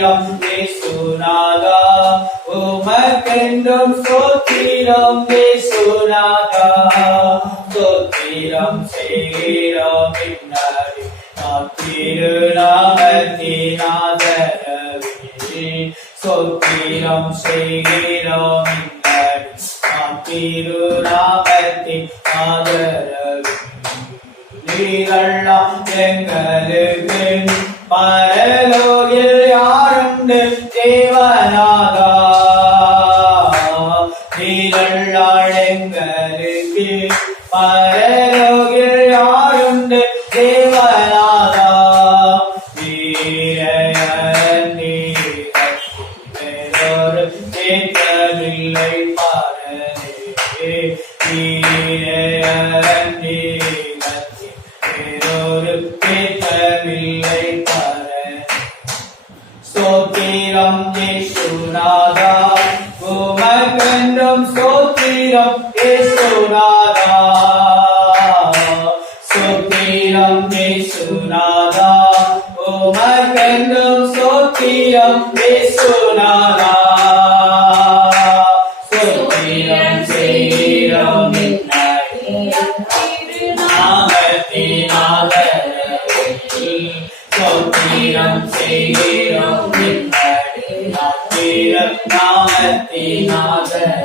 சோத்திரம் ஏசுநாதா உமக்கென்றும் சோத்திரம் ஏசுநாதா சோத்திரம் செய்கிறோம் பின்னாடி. நாம் திருநாமத்தினாதரவே சோத்திரம் செய்கிறோம் பின்னாடி. நாம் திருநாமத்தின் ஆதரவே நீரெல்லாம் எங்களுக்கு பரலோகில் யாருண்டு தேவனாகா நீரெல்லாம் எங்களுக்கு பரலோகில் யாருண்டு தேவனாகா நீரையன் நீரொரு கேட்கவில்லை பாரே நீரையன் நீரத்தின் வேறொரு கேட்கவில்லை ஸ்தோத்திரம் இயேசுநாதா உமக்கென்றும் ஸ்தோத்திரம் இயேசுநாதா ஸ்தோத்திரம் இயேசுநாதா உமக்கென்றும் ஸ்தோத்திரம் இயேசுநாதா ஸ்தோத்திரம் செய்கிறோம் நாமத்தினாதரவில் ஸ்தோத்திரம் செய்கிறோம் நாமத்தினாதரவில்